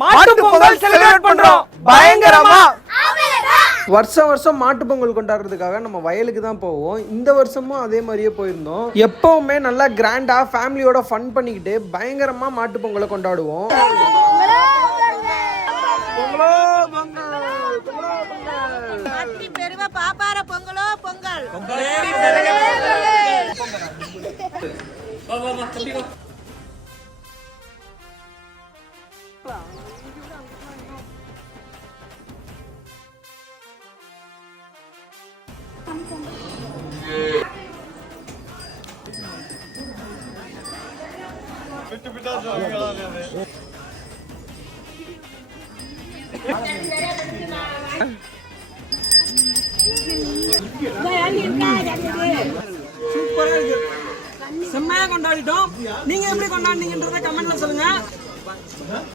மாட்டு பொங்கல் செலிப்ரேட் பண்றோம் பயங்கரமா. வருஷம் வருஷம் மாட்டு பொங்கல் கொண்டாடுறதுக்காக நம்ம வயலுக்கு தான் போவோம். இந்த வருஷமும் அதே மாதிரியே போயிருந்தோம். எப்பவுமே நல்லா கிராண்டா ஃபேமிலியோட ஃபன் பண்ணிக்கிட்டு பயங்கரமா மாட்டு பொங்கலை கொண்டாடுவோம். பாப்பார பொங்கலோ பொங்கல். விட்டு விட்டா சொல்லுங்க. சூப்பரா இருக்கு. செம்மையா கொண்டாடிட்டோம். நீங்க எப்படி கொண்டாடுனீங்கன்றத கமெண்ட்ல சொல்லுங்க.